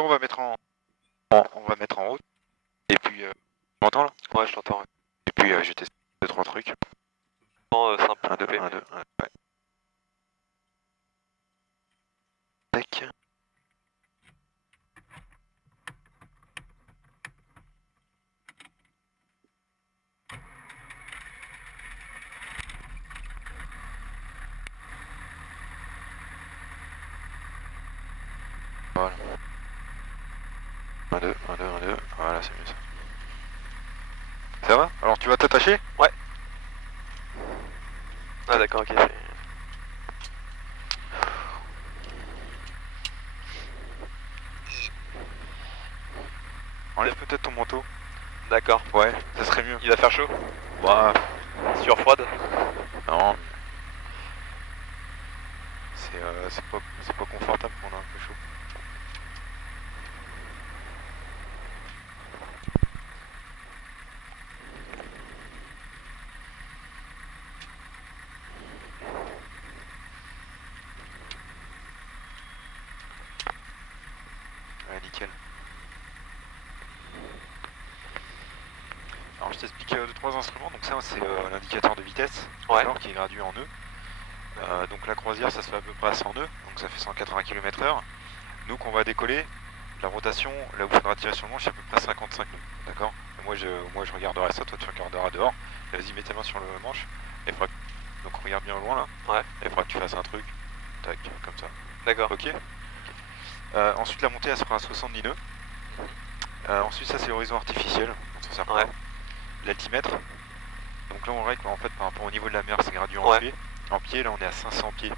On va mettre on va mettre en route. Et puis, tu m'entends là? Ouais, je t'entends. Ouais. Et puis, je teste 2-3 trucs. Simple. 1, 2, 1, 2, ouais. Tac. Voilà. 1, 2, 1, 2, 1, 2. Voilà, c'est mieux ça. Ça va? Alors tu vas t'attacher? Ouais. Ah d'accord, ok. Enlève peut-être ton manteau. D'accord. Ouais, ça serait mieux. Il va faire chaud? Bah, Sueur froide? non. C'est pas confortable qu'on a un peu chaud. Ouais, nickel. Alors je t'explique 2-3 instruments. Donc ça c'est l'indicateur de vitesse, Ouais. qui est gradué en nœuds. Donc la croisière ça se fait à peu près à 100 nœuds, donc ça fait 180 km/h. Nous qu'on va décoller, la rotation, là où il faudra tirer sur le manche, c'est à peu près 55 nœuds, d'accord? Moi je regarderai ça, toi tu regarderas dehors. Vas-y, mets tes mains sur le manche. Et donc regarde bien au loin là. Ouais. Et il faudra que tu fasses un truc, tac, comme ça. D'accord. Ok. Ensuite la montée elle sera à 70 nœuds. Ensuite ça c'est l'horizon artificiel, on s'en sert pas. Ouais. L'altimètre. Donc là on règle en fait par rapport au niveau de la mer, c'est gradué Ouais. en pied, là on est à 500 pieds.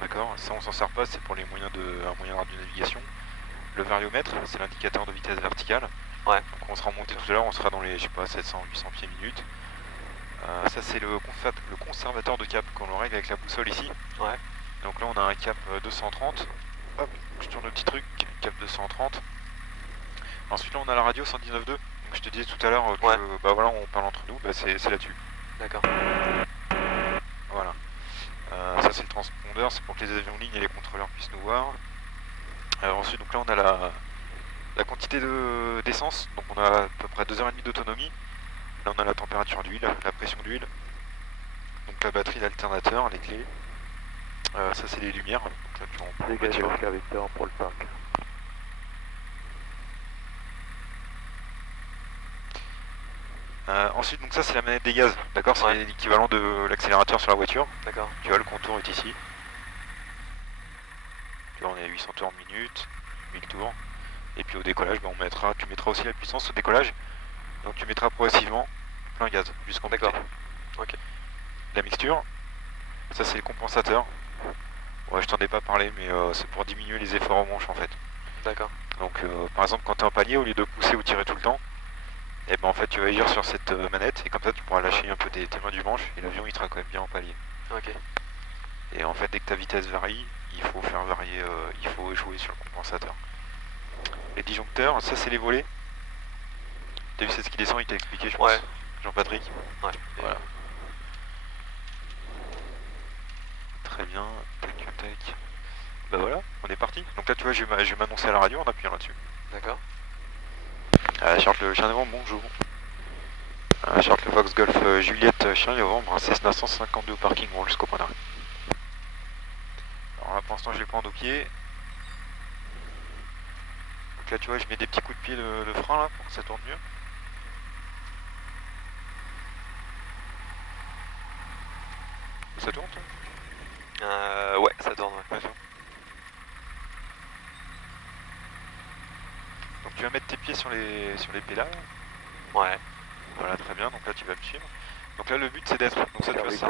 D'accord? Ça on s'en sert pas, c'est pour les moyens de radionavigation. Le variomètre, c'est l'indicateur de vitesse verticale. Ouais. Donc on sera monté tout à l'heure, on sera dans les, je sais pas, 700-800 pieds minutes. Ça c'est le conservateur de cap qu'on le règle avec la boussole ici. Ouais. Donc là on a un cap 230. Hop, je tourne le petit truc, cap 230. Ensuite là on a la radio 119.2. Donc je te disais tout à l'heure que Ouais. bah voilà, on parle entre nous, bah c'est là-dessus. D'accord. Voilà. Ça c'est le transpondeur, c'est pour que les avions en ligne et les contrôleurs puissent nous voir. Ensuite donc là on a la quantité d'essence, donc on a à peu près 2h30 d'autonomie. Là on a la température d'huile, la pression d'huile, donc la batterie, l'alternateur, les clés. Ça c'est les lumières, donc là tu en Dégagez le caractère pour le parc. Ensuite donc ça c'est la manette des gaz, d'accord? C'est Ouais. l'équivalent de l'accélérateur sur la voiture. D'accord. Tu vois le contour est ici. Tu vois on est à 800 tours minute, 1000 tours. Et puis au décollage, bah, tu mettras aussi la puissance au décollage. Donc tu mettras progressivement plein gaz jusqu'en montée. D'accord. Ok. La mixture, ça c'est le compensateur. Ouais, je t'en ai pas parlé, mais c'est pour diminuer les efforts au manche en fait. D'accord. Donc par exemple quand tu es en palier, au lieu de pousser ou tirer tout le temps, et ben en fait tu vas agir sur cette manette et comme ça tu pourras lâcher un peu tes mains du manche et l'avion il sera quand même bien en palier. Ok. Et en fait dès que ta vitesse varie, il faut faire varier, il faut jouer sur le compensateur. Les disjoncteurs, ça c'est les volets. T'as vu c'est ce qui descend, il t'a expliqué je pense. Ouais. Jean-Patrick. Ouais. Voilà. Très bien, tac tac. Bah voilà, on est parti. Donc là tu vois je vais m'annoncer à la radio en appuyant là-dessus. D'accord. Charles Le Chien Novembre, bonjour. Charles Le Fox Golf Juliette Chien Novembre, Cessna 152 au parking, on jusqu'au point d'arrêt. Alors là pour l'instant j'ai le point au pied. Donc là tu vois je mets des petits coups de pied de frein là pour que ça tourne mieux. Ça tourne toi? Ouais, ça tourne, ouais. Ouais, ça. Donc tu vas mettre tes pieds sur les pédales. Ouais. Voilà, très bien, donc là tu vas me suivre. Donc là le but c'est d'être. Donc ça tu vois ça.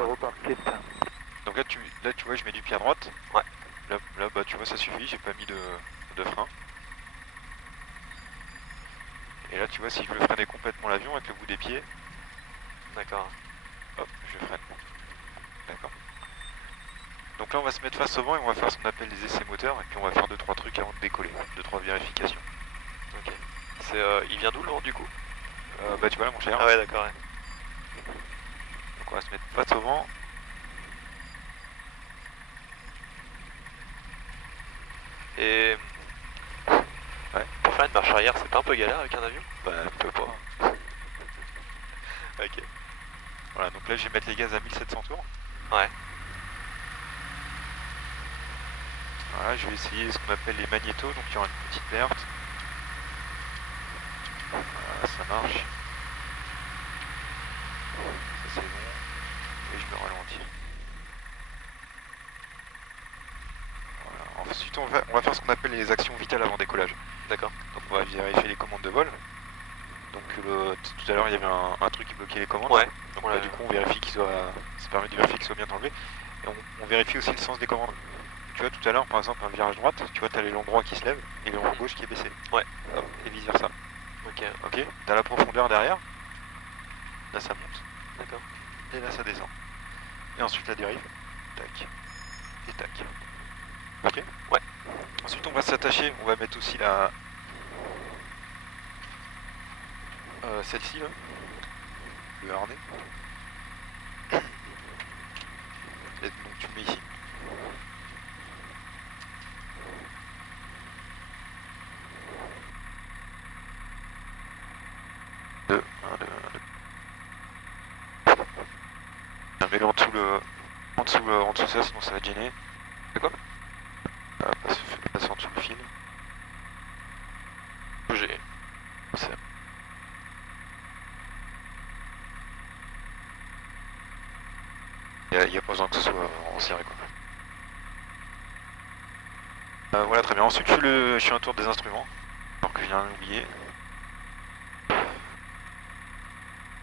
Donc là tu vois je mets du pied à droite. Ouais. Là bah tu vois ça suffit, j'ai pas mis de frein. Et là tu vois si je veux freiner complètement l'avion avec le bout des pieds. D'accord. Hop, je freine. D'accord. Donc là on va se mettre face au vent et on va faire ce qu'on appelle les essais moteurs et puis on va faire 2-3 trucs avant de décoller, 2-3 vérifications. Ok. Il vient d'où le vent du coup? Bah tu vois là mon cher. Ah ouais, d'accord, ouais. Donc on va se mettre face au vent. Et faire une marche arrière, c'est pas un peu galère avec un avion? Bah, peut pas. Ok. Voilà, donc là je vais mettre les gaz à 1700 tours. Ouais. Voilà, je vais essayer ce qu'on appelle les magnétos, donc il y aura une petite perte. Voilà, ça marche. Ça c'est bon. Et je me ralentis. Voilà. Ensuite on va faire ce qu'on appelle les actions vitales avant décollage. D'accord. Donc on va vérifier les commandes de vol. Donc tout à l'heure il y avait un truc qui bloquait les commandes. Ouais. Donc Ouais. là du coup on vérifie qu'il soit. Ça permet de vérifier qu'il soit bien enlevé. Et on vérifie aussi le sens des commandes. Tu vois tout à l'heure par exemple un virage droite, tu vois t'as l'élan droit qui se lève et l'élan gauche qui est baissé. Ouais. Hop, et vice versa. Ok. Ok, t'as la profondeur derrière. Là ça monte. D'accord. Et là ça descend. Et ensuite la dérive. Tac. Et tac. Ok. Ouais. Ensuite on va s'attacher, on va mettre aussi la. Celle-ci là. Le harnais. Et donc tu le mets ici. Deux. Mets-le en dessous ça, sinon ça va te gêner. C'est quoi? Passe en dessous le fil. Bouger. Il n'y a pas besoin que ce soit en serré quoi. Voilà très bien. Ensuite je suis un tour des instruments. Alors que je viens d'oublier.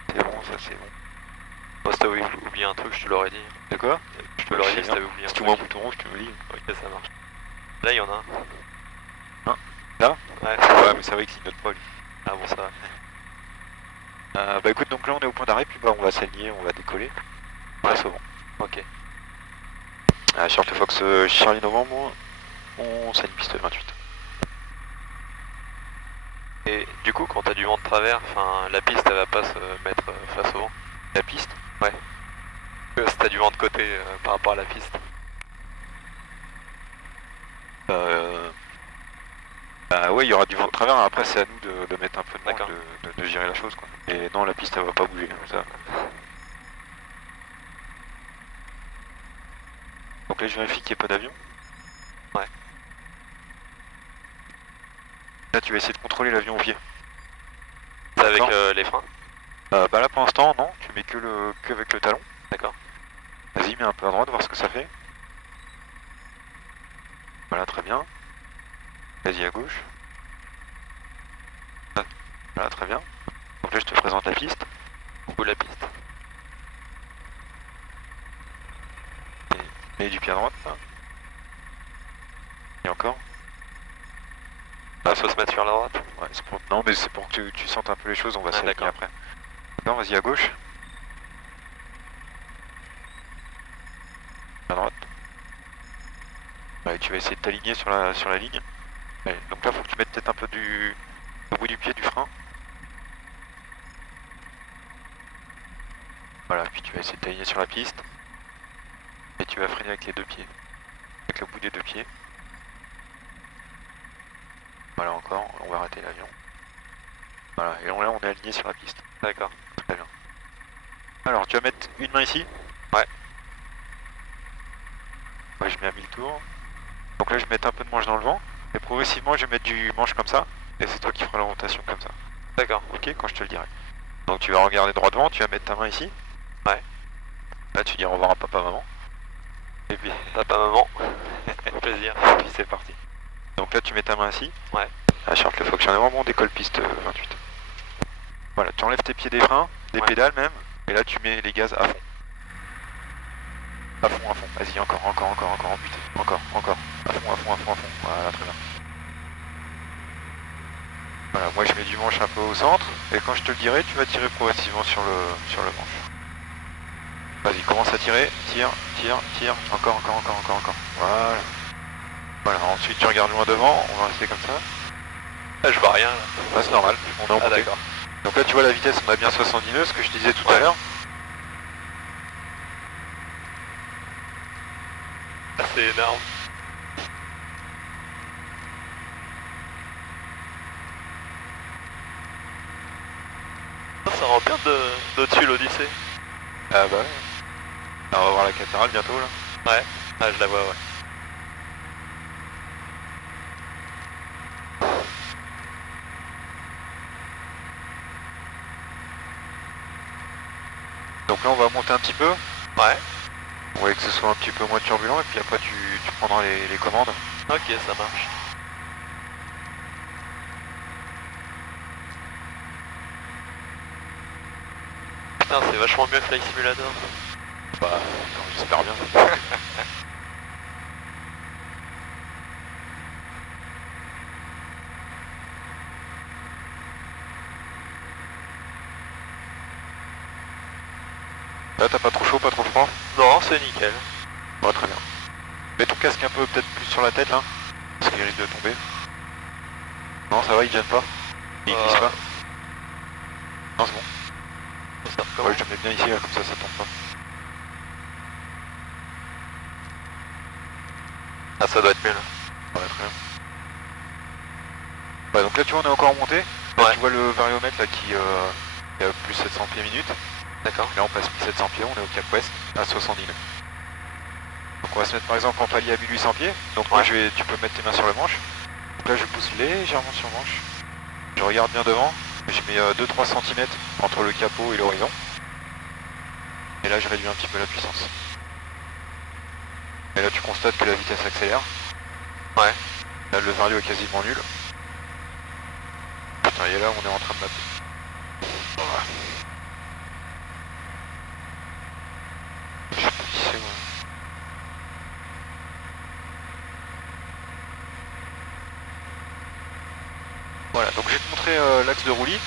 C'est bon, ça c'est bon. Moi, si t'avais oublié un truc, je te l'aurais dit. De quoi? Je te l'aurais dit si t'avais oublié un Si tu truc. vois un bouton rouge, tu me le dis. Ok, ça marche. Là, il y en a un. Là? Ouais. Ouais, mais c'est vrai qu'il note pas lui. Ah bon, ça va. Bah écoute, donc là on est au point d'arrêt, puis bah on va s'aligner, on va décoller. Ouais, c'est bon. Ok. Charles Fox, Charlie Novembre, on s'aligne piste 28. Et du coup, quand t'as du vent de travers, enfin, la piste, elle va pas se mettre face au vent. La piste? Ouais. Si t'as du vent de côté par rapport à la piste. Bah ouais, il y aura du vent de travers, après c'est à nous de mettre un peu de manche, D'accord. de gérer la chose quoi. Et non, la piste elle va pas bouger, ça. Donc là je vérifie qu'il n'y ait pas d'avion. Ouais. Là tu vas essayer de contrôler l'avion au pied. C'est avec Non. les freins? Bah là pour l'instant non, tu mets que avec le talon. D'accord. Vas-y, mets un peu à droite, voir ce que ça fait. Voilà, très bien. Vas-y à gauche. Voilà, très bien. Donc là je te présente la piste. Ou la piste. Mets du pied à droite là. Et encore. Ah, faut se mettre sur la droite. Ouais, non mais c'est pour que tu sentes un peu les choses, on va s'aligner d'accord. après. Non, vas-y à gauche. À droite. Ouais, tu vas essayer de t'aligner sur la ligne. Allez, donc là faut que tu mettes peut-être un peu au bout du pied du frein. Voilà, puis tu vas essayer de t'aligner sur la piste. Et tu vas freiner avec les deux pieds. Avec le bout des deux pieds. Voilà encore, on va arrêter l'avion. Voilà, et là on est aligné sur la piste. D'accord. Très bien. Alors tu vas mettre une main ici. Ouais. Ouais, je mets à 1000 tours. Donc là je vais mettre un peu de manche dans le vent. Et progressivement je vais mettre du manche comme ça. Et c'est toi qui feras la rotation comme ça. D'accord. Ok, quand je te le dirai. Donc tu vas regarder droit devant, tu vas mettre ta main ici. Ouais. Là tu dis au revoir à papa, maman. Et puis, Papa, maman. Plaisir. et puis c'est parti. Donc là tu mets ta main ici. Ouais. Charles Le Fox, j'en ai vraiment décolle piste 28. Voilà, tu enlèves tes pieds des freins, des Ouais. pédales même. Et là tu mets les gaz à fond. À fond, à fond. Vas-y, encore, putain. Encore. À fond. Voilà, très bien. Voilà, moi je mets du manche un peu au centre. Et quand je te le dirai, tu vas tirer progressivement sur le manche. Vas-y, commence à tirer. Tire. Encore. Voilà. Voilà, ensuite tu regardes loin devant. On va rester comme ça. Ah, je vois rien là. Là, c'est normal. On est en Ah, montée. d'accord. Donc là, tu vois la vitesse, on a bien 70 nœuds, ce que je te disais tout à Ouais. l'heure. Ah, c'est énorme. bien d'au-dessus l'Odyssée. Ah bah ouais. Alors, on va voir la cathédrale bientôt là. Ouais, ah je la vois, ouais. Donc là on va monter un petit peu. Ouais, On va que ce soit un petit peu moins turbulent et puis après tu prendras les commandes. ok, ça marche. Putain, c'est vachement mieux que Flight Simulator. Bah, j'espère bien. Là t'as pas trop chaud, pas trop froid? Non, c'est nickel. Ouais, très bien. Mets ton casque un peu peut-être plus sur la tête là, parce qu'il risque de tomber. Non, ça va, il gêne pas. Il glisse pas. Non, c'est bon. Ça recommence. Ouais, je te mets bien ici, là, comme ça tombe pas. Ah, ça doit être mieux là. Ouais, très bien. Ouais, donc là tu vois on est encore monté. Là Ouais. tu vois le variomètre là qui est à plus 700 pieds minute. D'accord. Là on passe 1700 pieds, on est au cap ouest à 70 nœuds. Donc on va se mettre par exemple en palier à 1800 pieds. Donc moi Ouais. tu peux mettre tes mains sur le manche. Donc là je pousse légèrement sur le manche. Je regarde bien devant. Je mets 2-3 cm entre le capot et l'horizon. Et là je réduis un petit peu la puissance. Et là tu constates que la vitesse accélère. Ouais. Là le vario est quasiment nul. Putain, et là on est en train de mater. Je sais pas qui c'est moi. Voilà, donc je vais te montrer l'axe de roulis.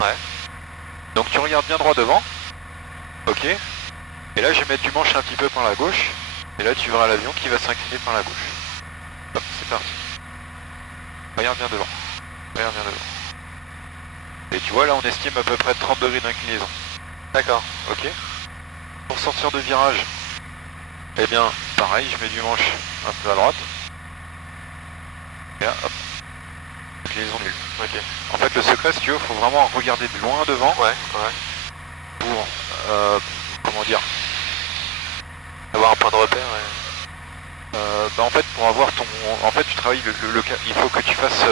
Ouais. Donc tu regardes bien droit devant. Ok. Et là je vais mettre du manche un petit peu par la gauche. Et là tu verras l'avion qui va s'incliner par la gauche. Hop, c'est parti. Regarde bien devant. Regarde bien devant. Et tu vois là on estime à peu près 30 degrés d'inclinaison. D'accord. Ok. Pour sortir de virage, eh bien pareil, je mets du manche un peu à droite. Et là, hop. Inclinaison nulle. Ok. En fait le secret si tu veux, faut vraiment regarder de loin devant Ouais, ouais. pour comment dire. Avoir un point de repère, ouais. Bah en fait pour avoir ton. En fait tu travailles il faut que tu fasses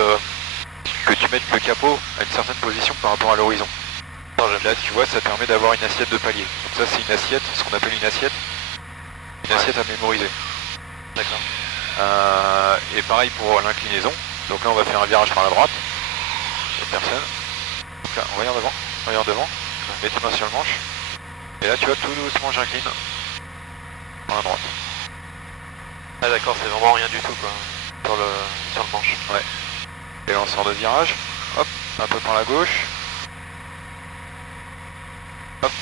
que tu mettes le capot à une certaine position par rapport à l'horizon. Là tu vois ça permet d'avoir une assiette de palier. Donc ça c'est une assiette, ce qu'on appelle une assiette. Une assiette à mémoriser. D'accord. Et pareil pour l'inclinaison. Donc là on va faire un virage par la droite. Il n'y a personne. Donc là, regarde devant. Regarde devant. Mets tes mains sur le manche. Et là tu vois tout doucement j'incline. Par la droite. Ah d'accord, c'est vraiment rien du tout quoi. Sur le manche. Ouais. Et là on sort de virage. Hop, un peu par la gauche. Hop,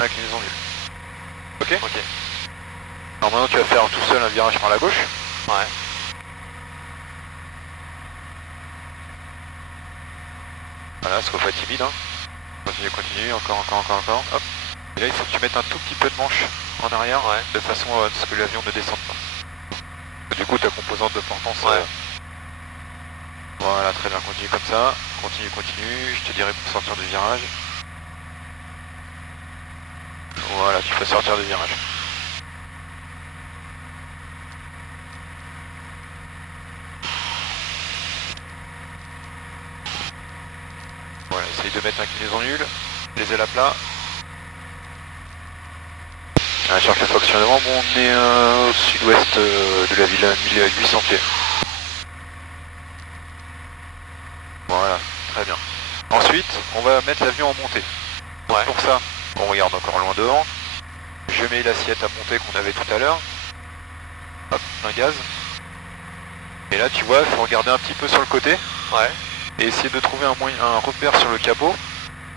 inclinaison nulle. Ok. Ok. Alors maintenant tu vas faire tout seul un virage par la gauche. Ouais. Voilà, sois pas timide, hein. Continue, continue, encore. Hop. Et là il faut que tu mettes un tout petit peu de manche en arrière, Ouais. de façon à ce que l'avion ne descende pas. Du coup ta composante de portance. Ouais. Voilà, très bien, continue comme ça. Continue, je te dirai pour sortir du virage. Voilà, tu peux sortir du virage. Voilà, essaye de mettre l'inclinaison nulle, les ailes à plat. Sur le fonctionnement, bon, on est au sud-ouest de la ville, à 1800 pieds. Voilà, très bien. Ensuite, on va mettre l'avion en montée. Donc Ouais. pour ça, on regarde encore loin devant. Je mets l'assiette à monter qu'on avait tout à l'heure. Hop, un gaz. Et là, tu vois, il faut regarder un petit peu sur le côté. Ouais. Et essayer de trouver un repère sur le capot.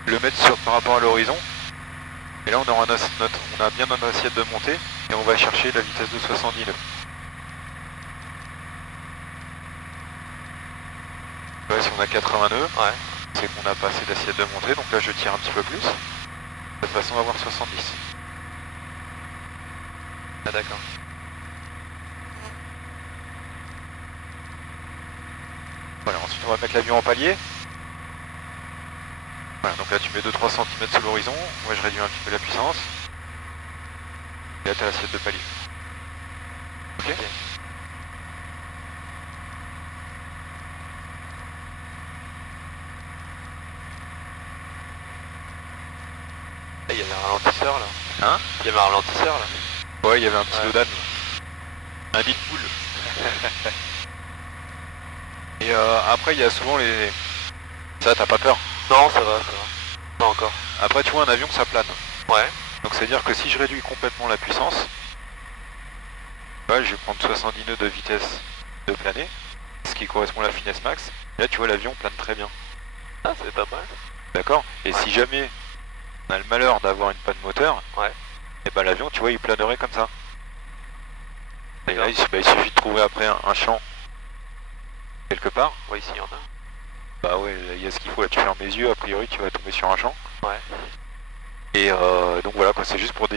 Le mettre par rapport à l'horizon. Et là, on a bien notre assiette de montée. Et on va chercher la vitesse de 70 nœuds. Ouais, si on a 80 nœuds, Ouais. c'est qu'on a pas assez d'assiette de montée. Donc là, je tire un petit peu plus. De façon à avoir 70. Ah d'accord. Voilà, ensuite on va mettre l'avion en palier. Voilà, donc là tu mets 2-3 cm sous l'horizon, moi je réduis un petit peu la puissance. Et là t'as l'assiette de palier. Ok. Ah, il y avait un ralentisseur là. Hein? Il y avait un ralentisseur là. Ouais, il y avait un petit Ouais. dodan. Un nid de poule. Et après il y a souvent les... Ça t'as pas peur. Non, ça va, ça va. Pas encore. Après tu vois un avion ça plane. Ouais. Donc c'est à dire que si je réduis complètement la puissance, ouais, je vais prendre 70 nœuds de vitesse de planer, ce qui correspond à la finesse max. Et là tu vois l'avion plane très bien. Ah, c'est pas mal. D'accord? Et si jamais on a le malheur d'avoir une panne moteur, Ouais. et ben l'avion tu vois il planerait comme ça. Et là D'accord. il suffit de trouver après un champ quelque part. Ouais, ici il y en a. Bah ouais, il y a ce qu'il faut là, tu fermes les yeux, a priori tu vas tomber sur un champ. Ouais. Et donc voilà quoi, c'est juste pour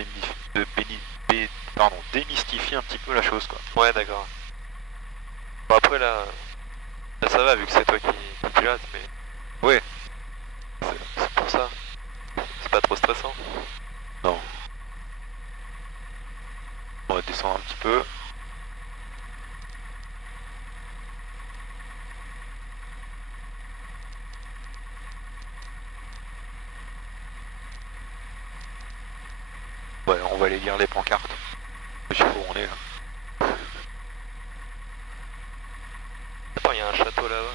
démystifier un petit peu la chose quoi. Ouais, d'accord. Bon, après là ça va vu que c'est toi qui pilote, mais Ouais. c'est pour ça. C'est pas trop stressant. Non. On va descendre un petit peu. Ouais, on va aller lire les pancartes. Je sais pas où on est là. Attends, il y a un château là-bas.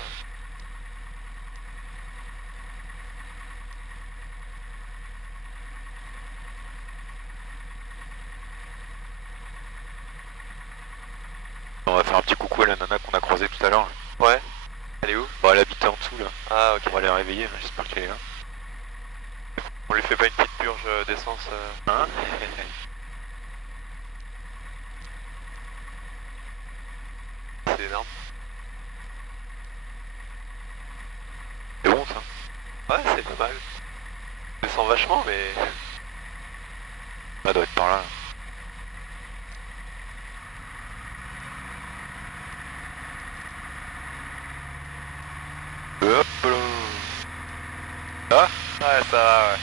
On va faire un petit coucou à la nana qu'on a croisée tout à l'heure. Ouais. Elle est où? Bon, elle habitait en dessous là. Ah, ok. On va la réveiller, j'espère qu'elle est là. On lui fait pas une petite purge d'essence Hein? C'est énorme. C'est bon ça? Ouais, c'est pas mal. Je descends vachement, mais... Ça doit être par là. Hop là. Ah, Ouais, ça va, ouais.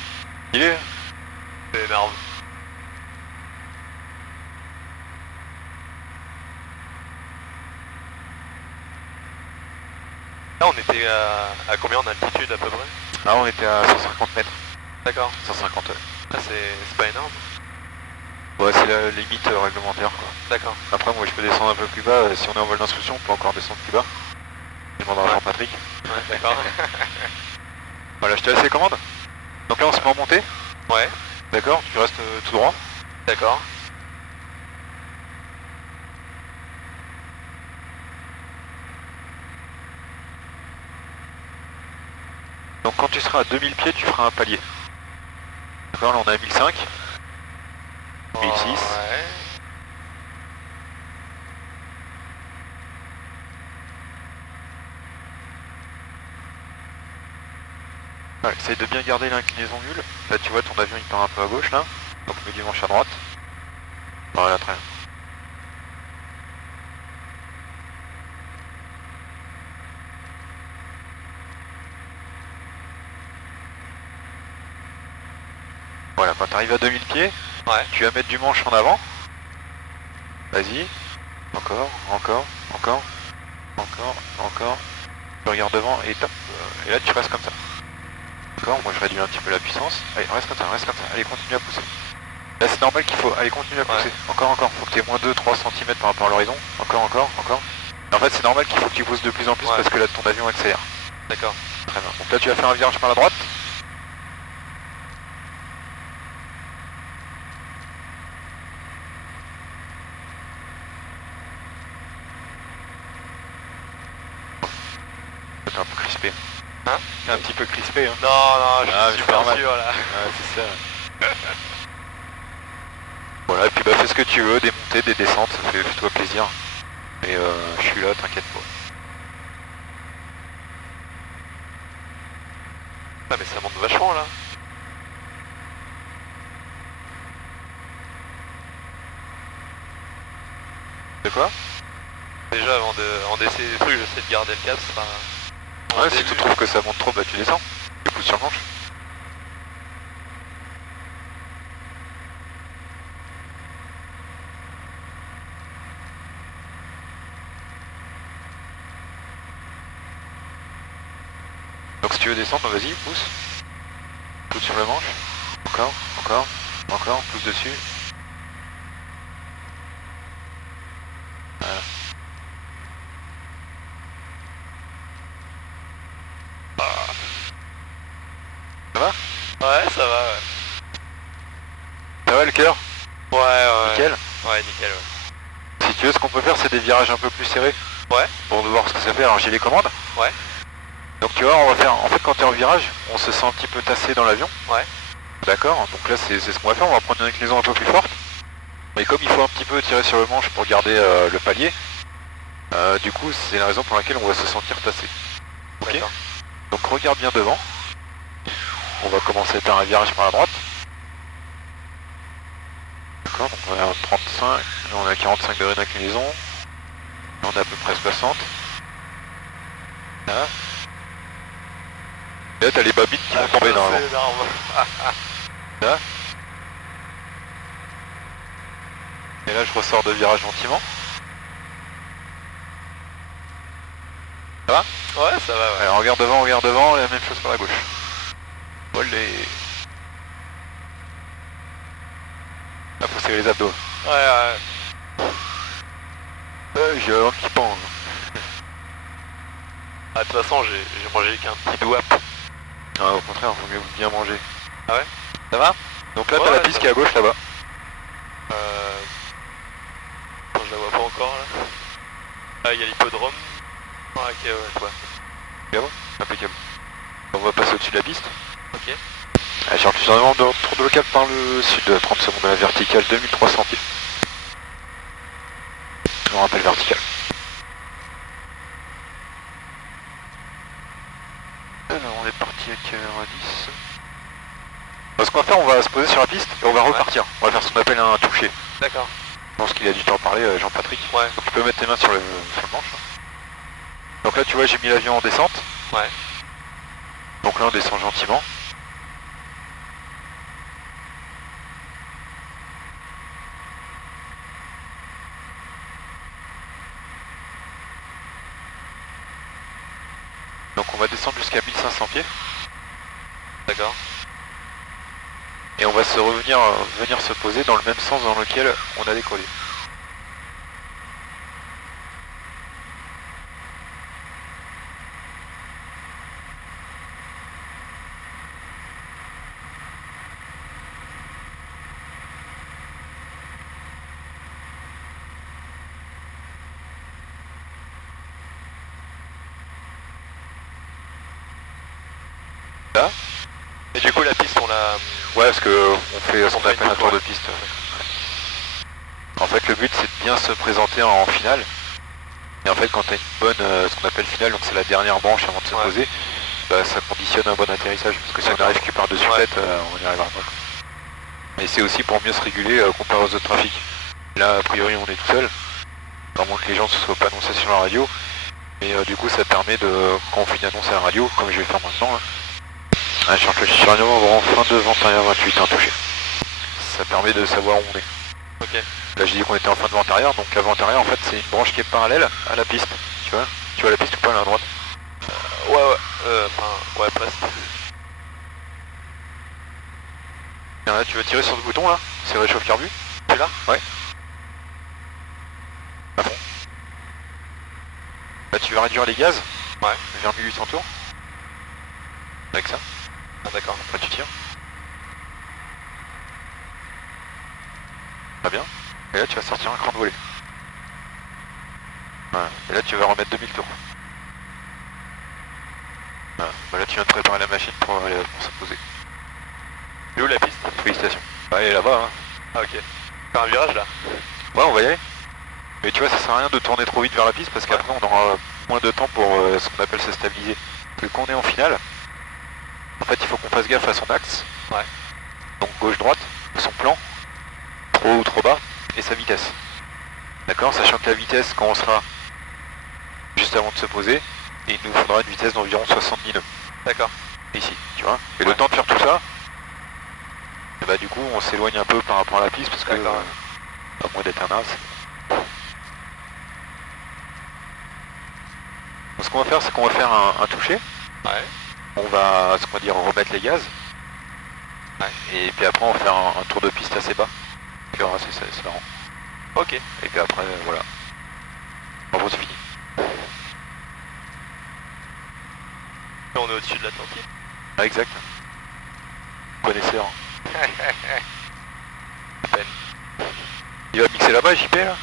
il est. C'est énorme. Là, on était à combien en altitude à peu près? Ah, on était à 150 mètres. D'accord. 150. Ah, c'est pas énorme. Ouais, c'est la limite réglementaire quoi. D'accord. Après, moi je peux descendre un peu plus bas. Si on est en vol d'instruction, on peut encore descendre plus bas. Je demanderai à Jean-Patrick. Ouais, d'accord. Voilà, je te laisse les commandes. Donc là, on se met en montée. Ouais, D'accord? Tu restes tout droit. d'accord. Donc quand tu seras à 2000 pieds, tu feras un palier. D'accord? Là, on est à 1005. 1006. Ouais. Ouais, essaye de bien garder l'inclinaison nulle. Là, tu vois, ton avion il part un peu à gauche là. Donc mets du manche à droite. Voilà, très bien. Voilà, quand tu arrives à 2000 pieds, Ouais. tu vas mettre du manche en avant. Vas-y. Encore, encore, encore, encore, encore. Tu regardes devant et top. Et là, tu restes comme ça. D'accord, moi je réduis un petit peu la puissance. Allez, reste comme ça, reste comme ça. Allez, continue à pousser. Là, c'est normal qu'il faut. Allez, continue à pousser. Ouais. Encore, encore. Faut que tu aies moins 2-3 cm par rapport à l'horizon. Encore, encore, encore. Et en fait, c'est normal qu'il faut que tu pousses de plus en plus Ouais. parce que là, ton avion accélère. D'accord. Très bien. Donc là, tu vas faire un virage par la droite. T'es un peu crispé. Hein? T'es un petit peu crispé, hein. Non, non, je Ah, suis mais super c'est normal. sûr là. Ah, c'est ça. Voilà, et puis bah fais ce que tu veux, des montées, des descentes, fais-toi plaisir. Et je suis là, t'inquiète pas. Ah, mais ça monte vachement là. De quoi? Déjà, avant d'essayer des trucs, j'essaie de garder le cap. Ça sera un Ouais, si tu début. trouves que ça monte trop, bah tu descends. Tu pousses sur le manche. Donc si tu veux descendre, vas-y, pousse. Pousse sur le manche. Encore, encore, encore, pousse dessus. Voilà. Ça va? Ouais, ça va, ouais. Ça va le cœur? Ouais, ouais. Nickel. Ouais, nickel, ouais. Si tu veux, ce qu'on peut faire, c'est des virages un peu plus serrés. Ouais. Pour voir ce que ça fait. Alors j'ai les commandes. Ouais. Donc tu vois, on va faire. En fait, quand tu es en virage, on se sent un petit peu tassé dans l'avion. Ouais. D'accord. Donc là, c'est ce qu'on va faire. On va prendre une inclinaison un peu plus forte. Mais comme il faut un petit peu tirer sur le manche pour garder le palier, du coup, c'est la raison pour laquelle on va se sentir tassé. Ok. Donc regarde bien devant. On va commencer par un virage par la droite. D'accord, donc on est à 35, là on est à 45 degrés d'inclinaison. Là on est à peu près 60. Là. Et là t'as les babines qui vont tomber normalement. C'est énorme. Là. Et là je ressors de virage gentiment. Ça va? Ouais, ça va, ouais. Alors regarde devant, la même chose par la gauche. Olé. Là faut serrer les abdos. Ouais, ouais. J'ai un qui pend. Ah, de toute façon, j'ai mangé qu'un petit doigt. Ah, au contraire, il vaut mieux bien manger. Ah ouais? Ça va? Donc là, t'as Ouais, la ouais, piste ça qui est à gauche là-bas. Attends, je la vois pas encore là. Ah, il y a l'hippodrome. Ah, ok, ouais, ouais. Impeccable. On va passer au-dessus de la piste. Ok. Allez, Charles, tu vraiment de tour de local par le sud, 30 secondes à la verticale, 2300 pieds. On rappelle vertical. Alors, on est parti à quelle heure? 10. Ce qu'on va faire, on va se poser sur la piste et on va repartir. On va faire ce qu'on appelle un toucher. D'accord. Je pense qu'il a dû t'en parler, Jean-Patrick. Ouais. Donc tu peux mettre tes mains sur le manche. Donc là, tu vois, j'ai mis l'avion en descente. Ouais. Donc là, on descend gentiment. Donc on va descendre jusqu'à 1500 pieds. D'accord. Et on va venir se poser dans le même sens dans lequel on a décollé. Là. Et du coup, la piste, on l'a... Ouais, parce que on fait ce On qu'on fait appelle une un tour de boucle, piste. En fait, le but c'est de bien se présenter en finale. Et en fait, quand tu as une bonne, ce qu'on appelle finale, donc c'est la dernière branche avant de se poser, bah, ça conditionne un bon atterrissage. Parce que si on arrive que par dessus tête, on n'y arrivera pas. Et c'est aussi pour mieux se réguler comparé aux autres trafics. Là, a priori, on est tout seul. À moins que les gens ne se soient pas annoncés sur la radio. Et du coup, ça permet de, quand on fait une annonce à la radio, comme je vais faire maintenant, je cherche le chargement en fin de vente arrière 28, un touché. Ça permet de savoir où on est. Ok. Là j'ai dit qu'on était en fin de vente arrière, donc la vente arrière en fait c'est une branche qui est parallèle à la piste. Tu vois la piste ou pas là à droite? Ouais, ouais, presque. Tiens, là tu vas tirer sur ce bouton là, c'est le réchauffe carbu. Tu là? Ouais. À fond. Là tu vas réduire les gaz. Ouais. Vers 1800 tours. Avec ça. Ah, d'accord. Après tu tires. Très bien. Et là tu vas sortir un cran de volée. Voilà. Et là tu vas remettre 2000 tours. Voilà. Bah, là tu viens de préparer la machine pour se poser. Et où la piste? Félicitations. Ouais, elle est là-bas. Hein. Ah, ok. Faire un virage là? Ouais, on va y aller. Mais tu vois, ça sert à rien de tourner trop vite vers la piste parce qu'après on aura moins de temps pour ce qu'on appelle se stabiliser. Parce que quand on est en finale, en fait il faut qu'on fasse gaffe à son axe. Ouais. Donc gauche-droite, son plan, trop haut ou trop bas, et sa vitesse. D'accord? Sachant que la vitesse, quand on sera juste avant de se poser, il nous faudra une vitesse d'environ 70 nœuds. D'accord. Ici, tu vois? Et le temps de faire tout ça, et bah du coup on s'éloigne un peu par rapport à la piste parce que, à moins d'être un as. Donc, ce qu'on va faire, c'est qu'on va faire un toucher. Ouais. on va, ce qu'on va dire, remettre les gaz. Ouais. Et puis après on va faire un tour de piste assez bas. Tu verras, c'est marrant. Ok. Et puis après, voilà. En gros, c'est fini. On est au-dessus de l'Atlantique. Ah, exact. Vous connaissez, hein. À peine. Il va mixer là-bas, JP, là?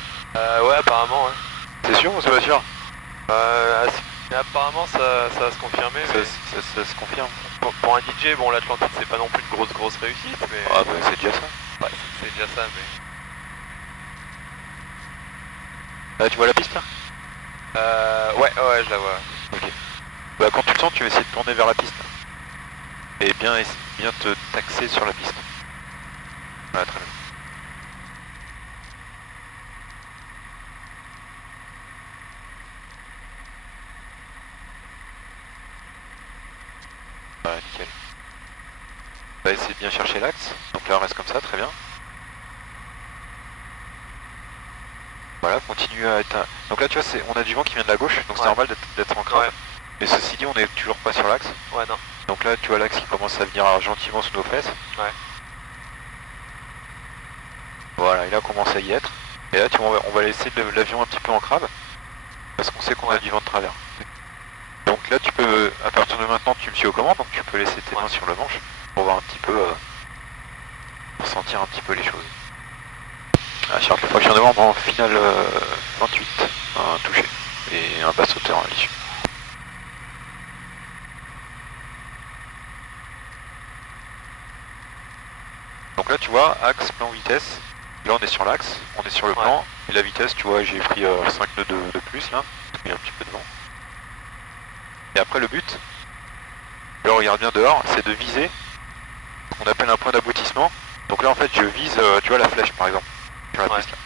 Ouais, apparemment, ouais. C'est sûr ou c'est pas sûr? Mais apparemment, ça va se confirmer. Mais Ça se confirme. pour un DJ, bon, l'Atlantique, c'est pas non plus une grosse réussite, mais... Ah, bah c'est déjà ça. Ouais, c'est déjà ça, mais... Là, tu vois la piste, là? Ouais, je la vois. Ok. Bah, quand tu le sens, tu vas essayer de tourner vers la piste. Et bien te taxer sur la piste. Voilà, très bien. Ouais, nickel. On va essayer de bien chercher l'axe. Donc là, on reste comme ça, très bien. Voilà, continue à être... Donc là, tu vois, on a du vent qui vient de la gauche, donc c'est normal d'être en creux. Ouais. Mais ceci dit, on n'est toujours pas sur l'axe. Ouais, non. Donc là, tu vois l'axe qui commence à venir gentiment sous nos fesses. Ouais. Voilà, il a commencé à y être. Et là, tu vois, on va laisser l'avion un petit peu en crabe. Parce qu'on sait qu'on a du vent de travers. Donc là, tu peux, à partir de maintenant, tu me suis aux commandes, donc tu peux laisser tes mains sur le manche pour voir un petit peu, pour sentir un petit peu les choses. Ah, Charles, le prochain novembre en finale 28, un touché et un bas sauteur à l'issue. Donc là, tu vois, axe, plan, vitesse. Là, on est sur l'axe, on est sur le plan. Et la vitesse, tu vois, j'ai pris 5 nœuds de plus là, il y a un petit peu de vent. Et après, le but, là, on regarde bien dehors, c'est de viser ce qu'on appelle un point d'aboutissement. Donc là, en fait, je vise, tu vois, la flèche par exemple, sur la piste là.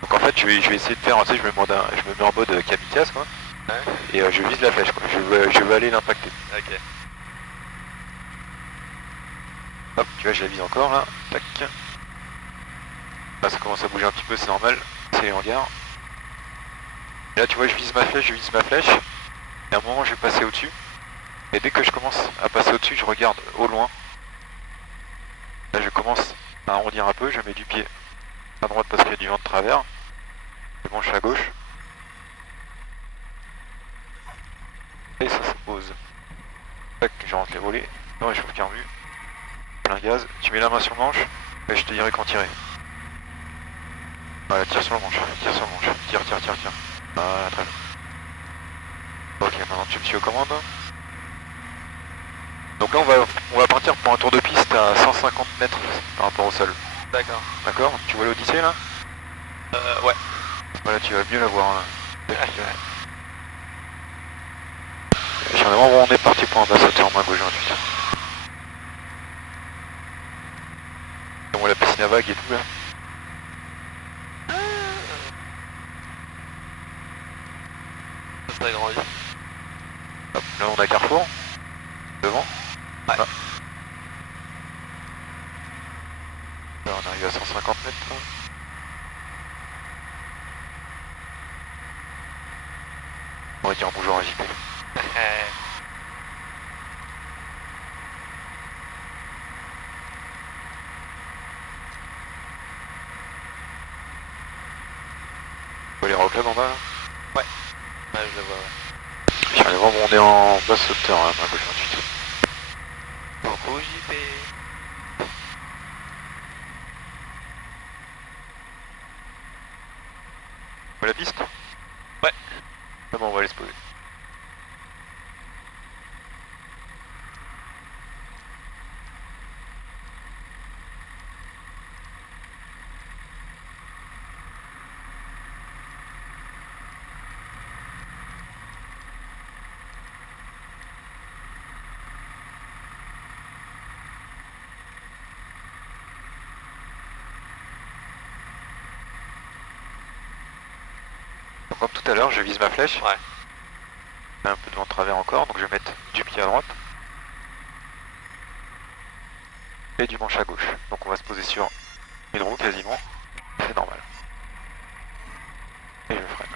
Donc en fait, je vais essayer de faire, tu sais, je me mets en mode kamikaze quoi. Ouais. Et je vise la flèche quoi, je veux aller l'impacter. Ok. Hop, tu vois, je la vise encore là, tac. Là, ça commence à bouger un petit peu, c'est normal, c'est les hangars. Et là, tu vois, je vise ma flèche, et à un moment, je vais passer au-dessus. Et dès que je commence à passer au-dessus, je regarde au loin. Là, je commence à arrondir un peu, je mets du pied à droite parce qu'il y a du vent de travers. Je penche à gauche. Et ça se pose. Tac, je rentre les volets. Non, je chauffe carbu. Plein gaz. Tu mets la main sur le manche et je te dirai quand tirer. Voilà, tire sur le manche. Tire. Voilà, très bien. Ok, maintenant tu me suis aux commandes. Donc là, on va partir pour un tour de piste à 150 mètres par rapport au sol. D'accord. D'accord? Tu vois l'Odyssée là? Ouais. Voilà, tu vas mieux la voir là. Bon, on est parti pour un bas sauteur en main gauche 28. On voit la piscine à vagues et tout là. Ça serait grandi. Hop, là on a Carrefour. Devant. Ouais. Là. Là on arrive à 150 mètres là. On va dire bonjour à JP. On va les reclubs en bas là. Ouais, je le vois, ouais. Je suis allé voir, bon, on est en bas sauteur hein, à gauche 28. Coucou JP. On voit la piste? Ouais. Ah bon, on va aller se poser. Donc comme tout à l'heure, je vise ma flèche. Ouais. Un peu de vent de travers encore, donc je vais mettre du pied à droite. Et du manche à gauche. Donc on va se poser sur une roue quasiment. C'est normal. Et je freine.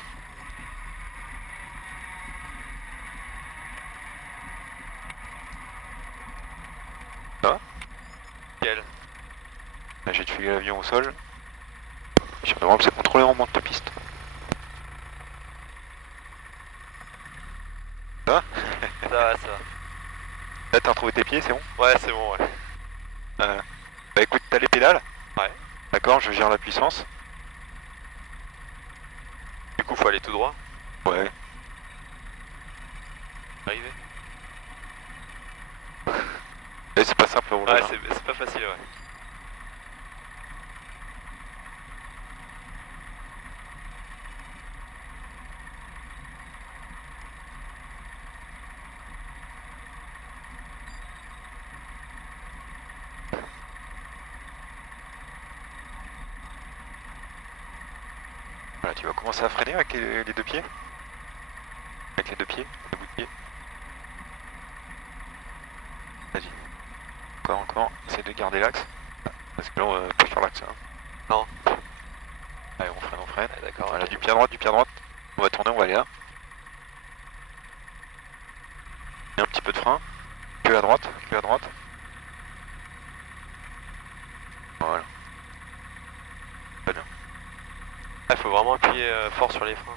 Là, j'ai tué l'avion au sol. J'aimerais vraiment que c'est contrôlé en monte de piste. Ça va? Ça va, ça va. Là, t'as retrouvé tes pieds, c'est bon? Ouais, c'est bon, ouais. Bah écoute, t'as les pédales? Ouais. D'accord, je gère la puissance. Du coup, faut aller tout droit. Ouais. Arriver. Et c'est pas simple, on Ouais, c'est pas facile, ouais. Voilà, tu vas commencer à freiner avec les deux pieds. Avec les deux pieds, les bouts de pied. Vas-y. Encore. Essaye de garder l'axe. Parce que là, on va pas sur l'axe. Hein. Non. Allez, on freine. Ouais, d'accord. Voilà, Ok. du pied à droite. On va tourner, on va aller là. Et un petit peu de frein. Que à droite. Voilà. Très bien. Il faut vraiment appuyer fort sur les freins.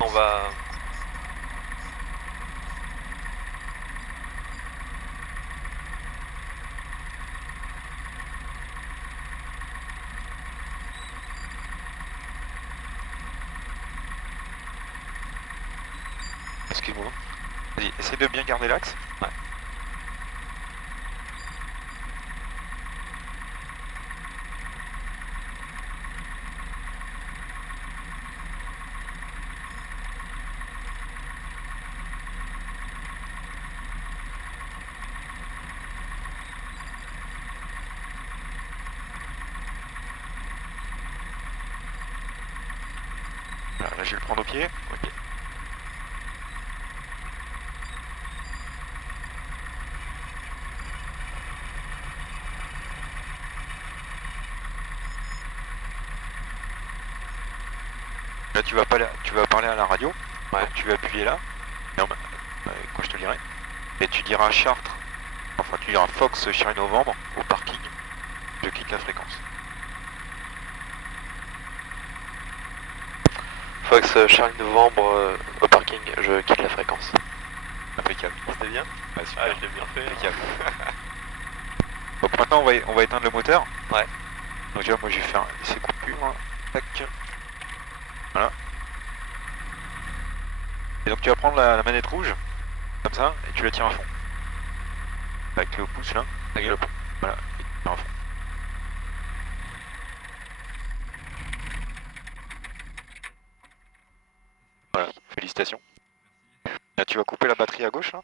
On va... Excuse-moi. Vas-y, essaye de bien garder l'axe. Ouais. Voilà, là, je vais le prendre au pied. Ok. Là, tu vas parler à la radio. Ouais. Donc, tu vas appuyer là. Et quand je te dirai. Et tu diras Chartres. Enfin, tu diras Fox Charlie Novembre au parking. Je quitte la fréquence. Fox Charlie Novembre au parking, je quitte la fréquence. Impeccable. C'était bien? Ouais, super. Ah, je l'ai bien fait. Impeccable. Donc maintenant, on va éteindre le moteur. Ouais. Donc déjà, moi, je vais faire ces coupures. Hein. Tac. Voilà. Et donc tu vas prendre la manette rouge, comme ça, et tu la tiens à fond. Avec le pouce là. Avec le... Voilà, et tu tiens à fond. Voilà, félicitations. Là, tu vas couper la batterie à gauche là.